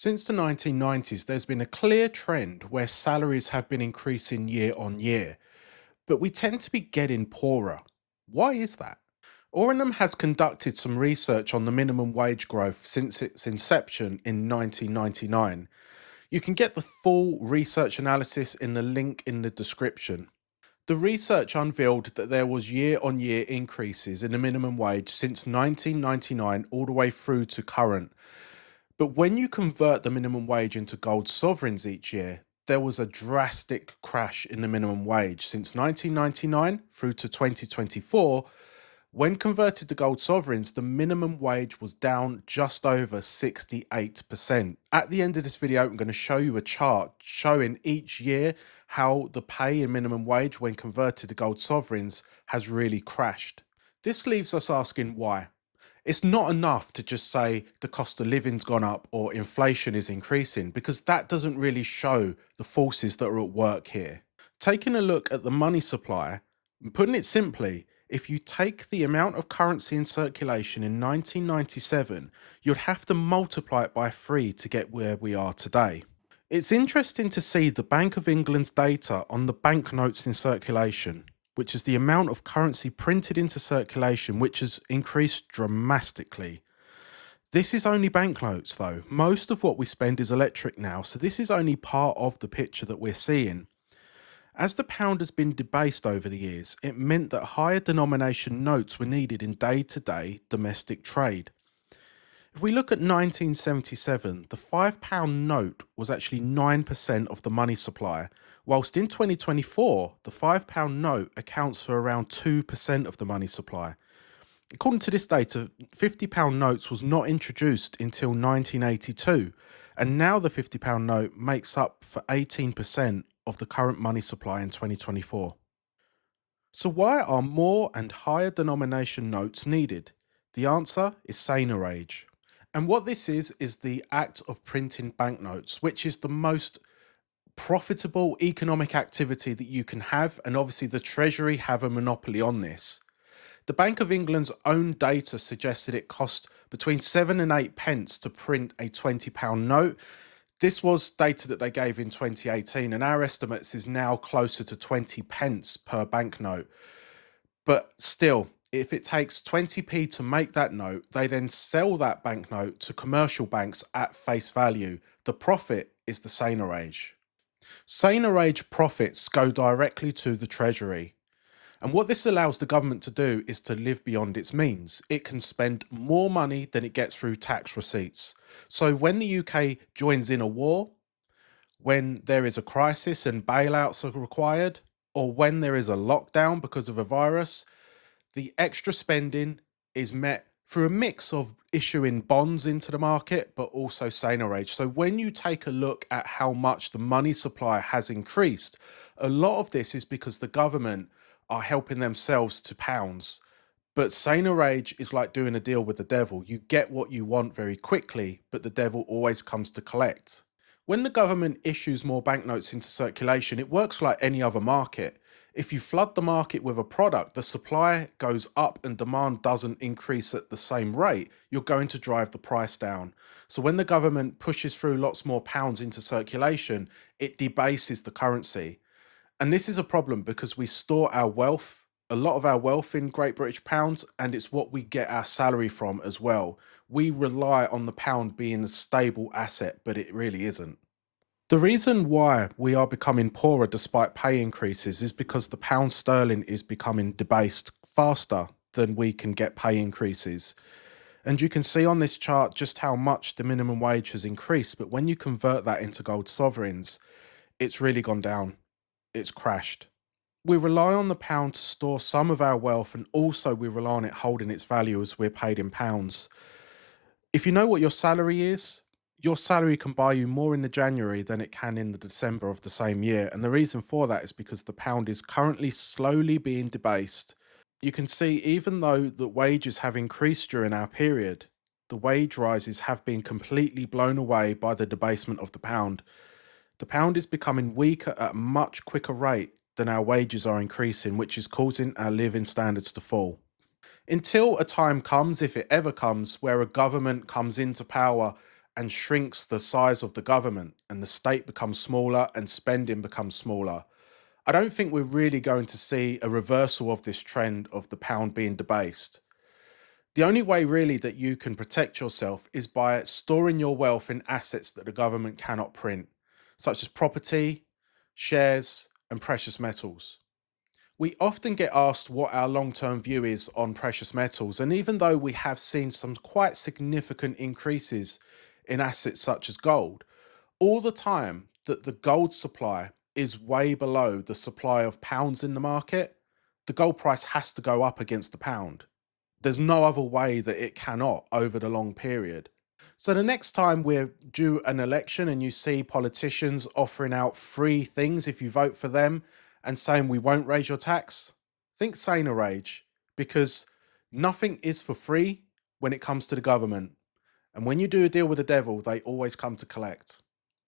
Since the 1990s, there's been a clear trend where salaries have been increasing year on year, but we tend to be getting poorer. Why is that? Orenham has conducted some research on the minimum wage growth since its inception in 1999. You can get the full research analysis in the link in the description. The research unveiled that there was year on year increases in the minimum wage since 1999 all the way through to current. But when you convert the minimum wage into gold sovereigns each year, there was a drastic crash in the minimum wage since 1999 through to 2024. When converted to gold sovereigns, the minimum wage was down just over 68%. At the end of this video, I'm going to show you a chart showing each year how the pay in minimum wage when converted to gold sovereigns has really crashed. This leaves us asking why. It's not enough to just say the cost of living's gone up or inflation is increasing, because that doesn't really show the forces that are at work here. Taking a look at the money supply, and putting it simply, if you take the amount of currency in circulation in 1997, you'd have to multiply it by 3 to get where we are today. It's interesting to see the Bank of England's data on the banknotes in circulation, which is the amount of currency printed into circulation, which has increased dramatically. This is only banknotes though. Most of what we spend is electric now, so this is only part of the picture that we're seeing. As the pound has been debased over the years, it meant that higher denomination notes were needed in day-to-day domestic trade. If we look at 1977, the £5 note was actually 9% of the money supply, whilst in 2024, the £5 note accounts for around 2% of the money supply. According to this data, £50 notes was not introduced until 1982, and now the £50 note makes up for 18% of the current money supply in 2024. So why are more and higher denomination notes needed? The answer is Seigniorage. And what this is the act of printing banknotes, which is the most profitable economic activity that you can have, and obviously the Treasury have a monopoly on this. The Bank of England's own data suggested it cost between 7 and 8 pence to print a £20 note. This was data that they gave in 2018, and our estimates is now closer to 20 pence per banknote. But still, if it takes 20p to make that note, they then sell that banknote to commercial banks at face value. The profit is the Seigniorage. Seigniorage profits go directly to the Treasury. And what this allows the government to do is to live beyond its means. It can spend more money than it gets through tax receipts. So when the UK joins in a war, when there is a crisis and bailouts are required, or when there is a lockdown because of a virus, the extra spending is met through a mix of issuing bonds into the market, but also Seigniorage. So when you take a look at how much the money supply has increased, a lot of this is because the government are helping themselves to pounds. But Seigniorage is like doing a deal with the devil. You get what you want very quickly, but the devil always comes to collect. When the government issues more banknotes into circulation, it works like any other market. If you flood the market with a product, the supply goes up and demand doesn't increase at the same rate, you're going to drive the price down. So when the government pushes through lots more pounds into circulation, it debases the currency. And this is a problem because we store our wealth, a lot of our wealth, in Great British pounds, and it's what we get our salary from as well. We rely on the pound being a stable asset, but it really isn't. The reason why we are becoming poorer despite pay increases is because the pound sterling is becoming debased faster than we can get pay increases. And you can see on this chart just how much the minimum wage has increased, but when you convert that into gold sovereigns, it's really gone down. It's crashed. We rely on the pound to store some of our wealth, and also we rely on it holding its value as we're paid in pounds. If you know what your salary is, your salary can buy you more in the January than it can in the December of the same year. And the reason for that is because the pound is currently slowly being debased. You can see even though the wages have increased during our period, the wage rises have been completely blown away by the debasement of the pound. The pound is becoming weaker at a much quicker rate than our wages are increasing, which is causing our living standards to fall. Until a time comes, if it ever comes, where a government comes into power and shrinks the size of the government, and the state becomes smaller and spending becomes smaller, I don't think we're really going to see a reversal of this trend of the pound being debased. The only way really that you can protect yourself is by storing your wealth in assets that the government cannot print, such as property, shares, and precious metals. We often get asked what our long term view is on precious metals, and even though we have seen some quite significant increases in assets such as gold, all the time that the gold supply is way below the supply of pounds in the market, the gold price has to go up against the pound. There's no other way that it cannot over the long period. So the next time we're due an election and you see politicians offering out free things if you vote for them and saying we won't raise your tax, think Seigniorage, because nothing is for free when it comes to the government. And when you do a deal with the devil, they always come to collect.